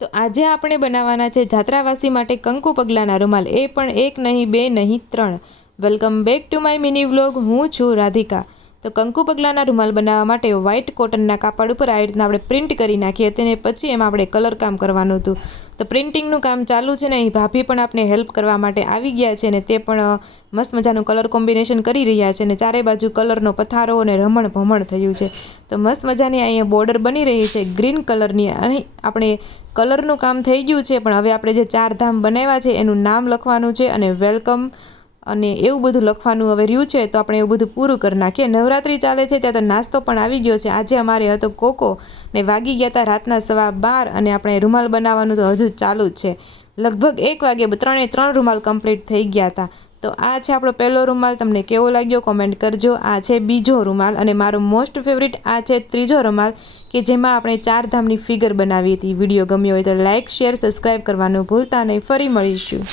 તો આજે આપણે બનાવવાના છે જાત્રાવાસી માટે કંકુ પગલાંના રૂમાલ, એ પણ એક નહીં બે નહીં ત્રણ। Welcome back to my mini vlog. હું છું રાધિકા। તો કંકુ પગલાંના રૂમાલ બનાવવા માટે વ્હાઇટ કોટનના કાપડ ઉપર આ રીતના આપણે પ્રિન્ટ કરી નાખી હતી, અને પછી એમાં આપણે કલર કામ કરવાનું હતું। તો પ્રિન્ટિંગનું કામ ચાલુ છે ને અહીં ભાભી પણ આપણે હેલ્પ કરવા માટે આવી ગયા છે, ને તે પણ મસ્ત મજાનું કલર કોમ્બિનેશન કરી રહ્યા છે, ને ચારે બાજુ કલરનો પથારો અને રમણ ભમણ થયું છે। તો મસ્ત મજાની અહીંયા બોર્ડર બની રહી છે ગ્રીન કલરની। અહીં આપણે કલરનું કામ થઈ ગયું છે, પણ હવે આપણે જે 4 ધામ બનાવ્યા છે એનું નામ લખવાનું છે અને વેલકમ અને એવું બધું લખવાનું હવે રહ્યું છે। તો આપણે એવું બધું પૂરું કરી નાખીએ। નવરાત્રિ ચાલે છે ત્યાં તો નાસ્તો પણ આવી ગયો છે। આજે અમારે હતો કોકો, ને વાગી ગયા હતા રાતના 12:15, અને આપણે રૂમાલ બનાવવાનું તો હજુ ચાલુ જ છે। લગભગ 1 વાગે 3 રૂમાલ કમ્પ્લીટ થઈ ગયા હતા। તો આ છે આપણો પહેલો રૂમાલ। તમને કેવો લાગ્યો કોમેન્ટ કરજો। આ છે બીજો રૂમાલ, અને મારો મોસ્ટ ફેવરિટ આ છે ત્રીજો રૂમાલ, કે જેમાં આપણે 4 ધામની ફિગર બનાવી હતી। વિડીયો ગમ્યો હોય તો લાઇક, શેર, સબસ્ક્રાઈબ કરવાનું ભૂલતા નહીં। ફરી મળીશું।